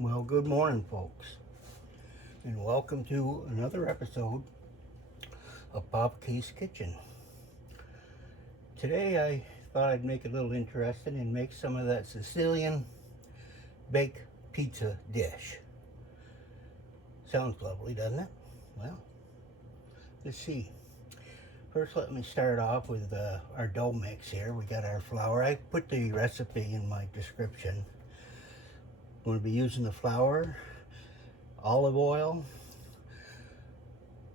Well, good morning, folks, and welcome to another episode of Bob K's Kitchen. Today I thought I'd make it a little interesting and make some of that Sicilian baked pizza dish. Sounds lovely, doesn't it? Well, let's see. First, let me start off with our dough mix here. We got our flour. I put the recipe in my description. I'm going to be using the flour, olive oil.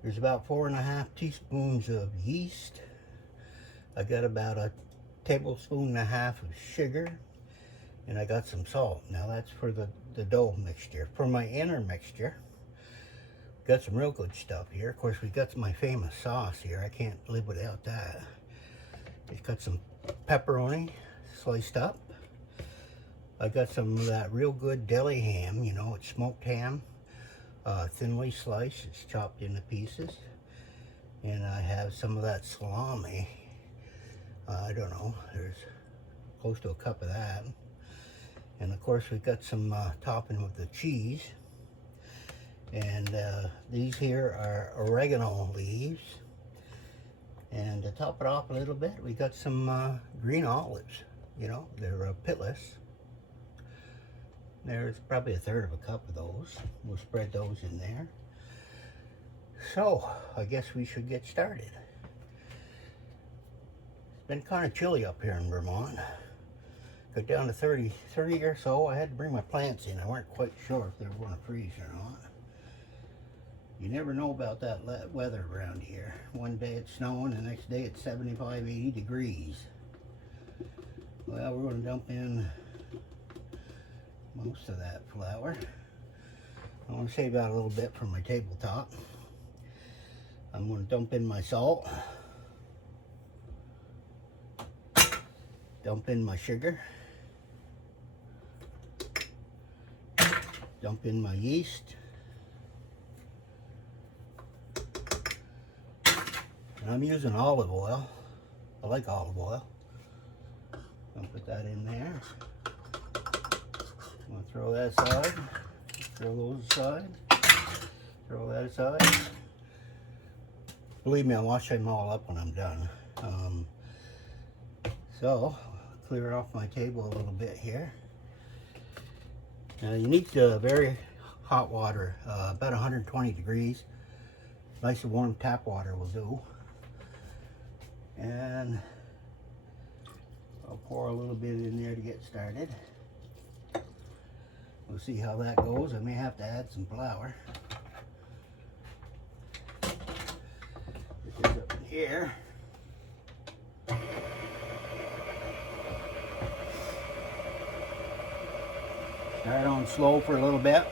There's about 4.5 teaspoons of yeast. I got about a tablespoon and a half of sugar, and I got some salt. Now that's for the dough mixture. For my inner mixture, got some real good stuff here. Of course, we got my famous sauce here. I can't live without that. It's got some pepperoni sliced up. I got some of that real good deli ham, you know, it's smoked ham, thinly sliced, it's chopped into pieces. And I have some of that salami. I don't know, there's close to a cup of that. And of course we got some topping with the cheese. And these here are oregano leaves. And to top it off a little bit, we got some green olives. You know, they're pitless. There's probably a third of a cup of those. We'll spread those in there. So, I guess we should get started. It's been kind of chilly up here in Vermont. Got down to 30 or so. I had to bring my plants in. I weren't quite sure if they were going to freeze or not. You never know about that weather around here. One day it's snowing, the next day it's 75, 80 degrees. Well, we're going to dump in most of that flour. I want to save out a little bit for my tabletop. I'm going to dump in my salt. Dump in my sugar. Dump in my yeast. And I'm using olive oil. I like olive oil. I'll put that in there. I'm going to throw that aside. Throw those aside. Throw that aside. Believe me, I'll wash them all up when I'm done. So, clear off my table a little bit here. Now you need very hot water, about 120 degrees. Nice and warm tap water will do. And I'll pour a little bit in there to get started. We'll see how that goes. I may have to add some flour. Put this up in here. Start on slow for a little bit.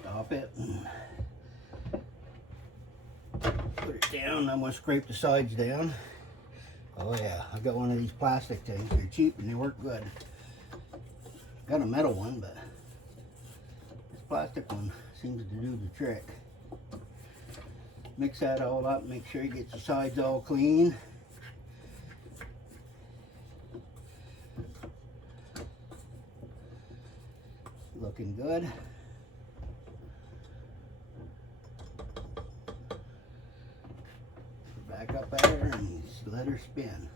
Stop it. Put it down. I'm going to scrape the sides down. Oh yeah, I got one of these plastic things. They're cheap and they work good. Got a metal one, but this plastic one seems to do the trick. Mix that all up. Make sure you get the sides all clean. Looking good. Back up at her and let her spin.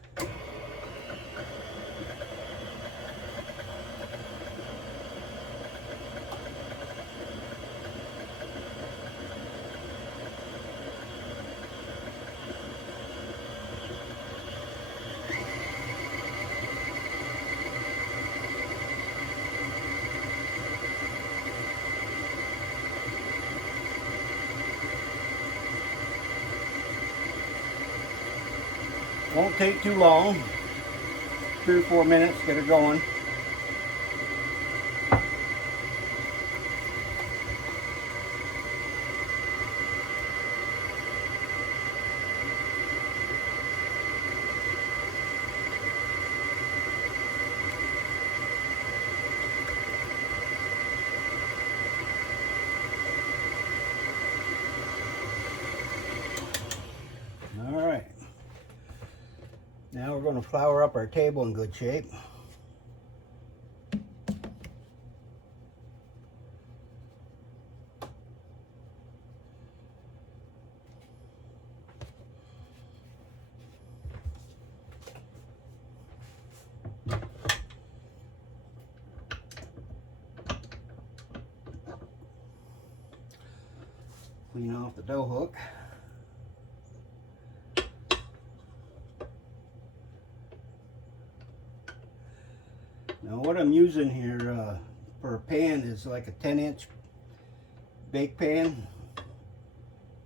Won't take too long, 3 or 4 minutes, get her going. Now we're going to flour up our table in good shape. Clean off the dough hook. Now what I'm using here for a pan is like a 10-inch bake pan.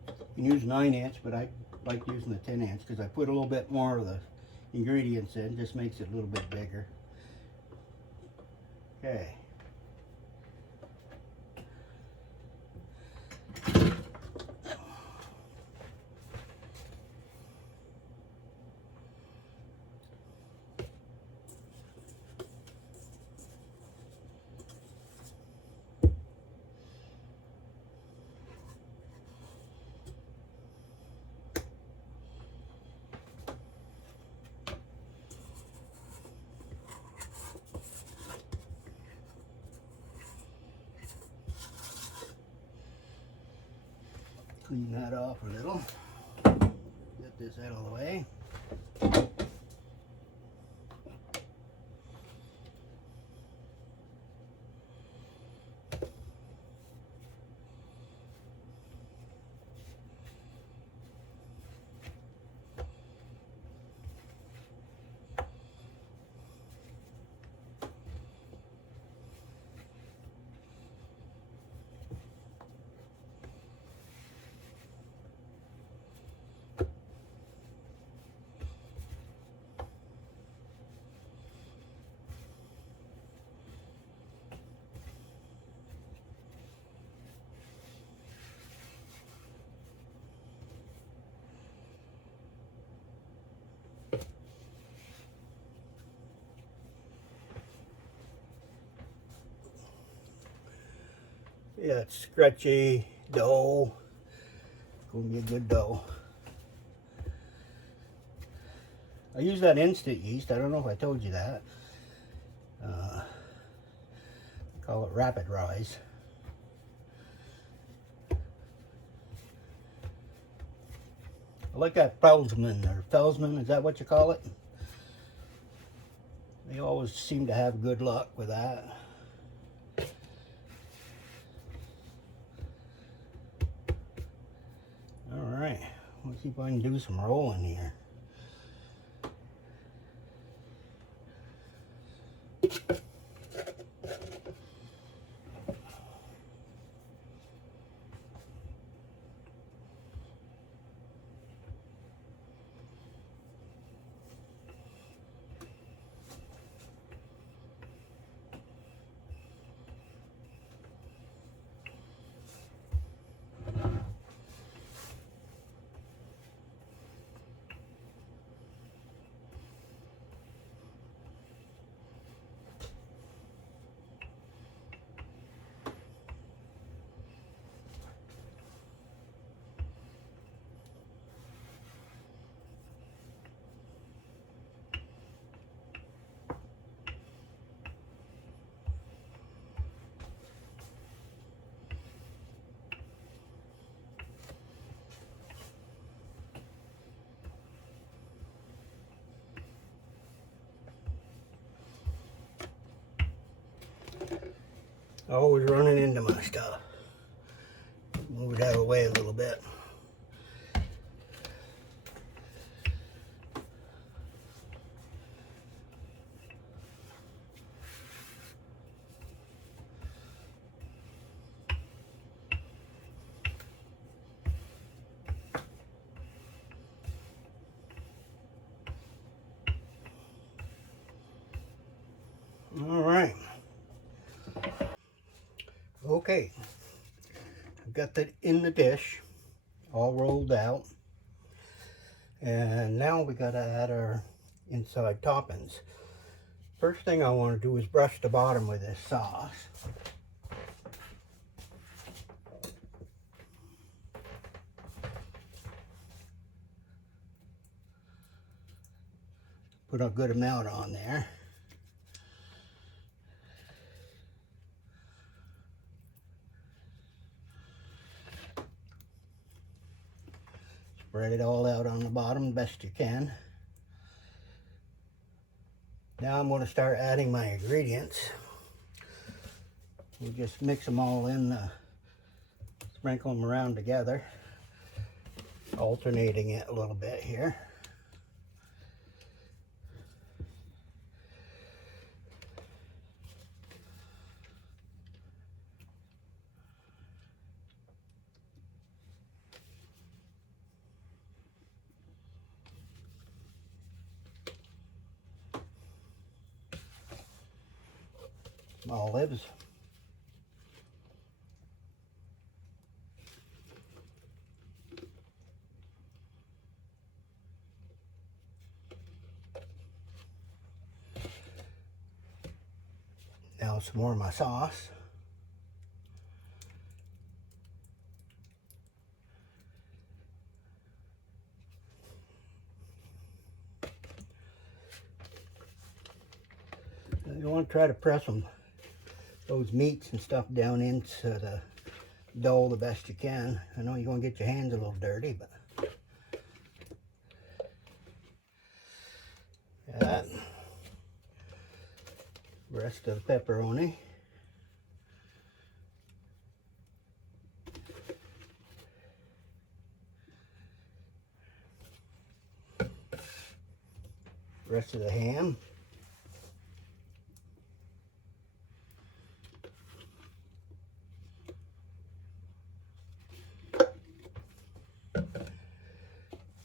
You can use 9-inch, but I like using the 10-inch because I put a little bit more of the ingredients in. Just makes it a little bit bigger. Okay. Clean that off a little. Get this out of the way. Yeah, it's stretchy dough. It's gonna be a good dough. I use that instant yeast. I don't know if I told you that. Call it Rapid Rise. I like that Felsman or Felsman. Is that what you call it? They always seem to have good luck with that. Alright, let's see if I can do some rolling here. Always running into my stuff. Move it out of the way a little bit. All right. Okay. I've got that in the dish, all rolled out. And now we got to add our inside toppings. First thing I want to do is brush the bottom with this sauce. Put a good amount on there. Spread it all out on the bottom best you can. Now I'm going to start adding my ingredients. We'll just mix them all in, sprinkle them around together, alternating it a little bit here. Olives. Now some more of my sauce. You want to try to press those meats and stuff down into the dough the best you can. I know you're going to get your hands a little dirty, but that. Rest of the pepperoni. Rest of the ham.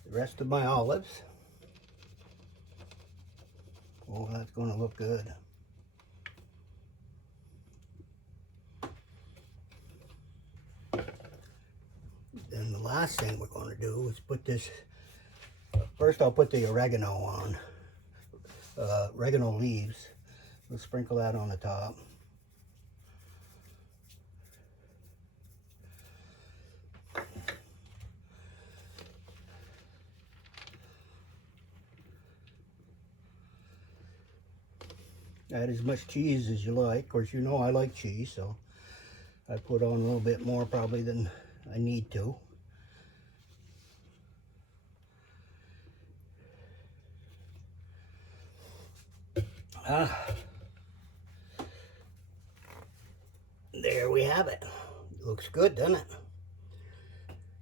The rest of my olives. Oh, that's going to look good. Then the last thing we're going to do is put this, first I'll put the oregano on, oregano leaves. We'll sprinkle that on the top. Add as much cheese as you like. Of course, you know I like cheese, so I put on a little bit more probably than I need to. There we have it. Looks good, doesn't it?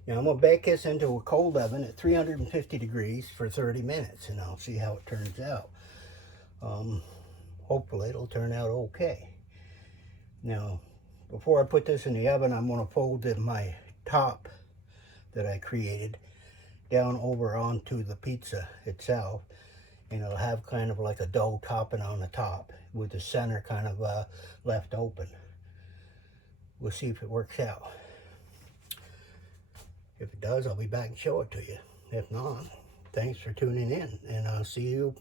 Now I'm going to bake this into a cold oven at 350 degrees for 30 minutes, and I'll see how it turns out. Hopefully it'll turn out okay. Now, before I put this in the oven, I'm going to fold my top that I created down over onto the pizza itself, and it'll have kind of like a dough topping on the top with the center kind of left open. We'll see if it works out. If it does, I'll be back and show it to you. If not, thanks for tuning in, and I'll see you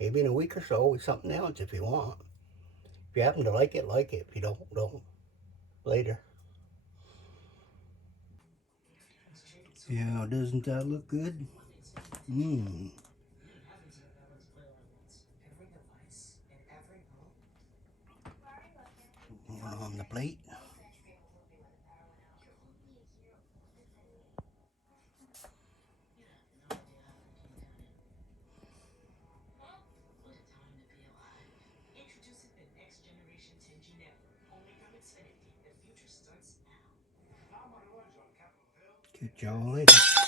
maybe in a week or so with something else if you want. If you happen to like it, like it. If you don't, don't. Later. Yeah, doesn't that look good? Mmm. One on the plate. Catch y'all later.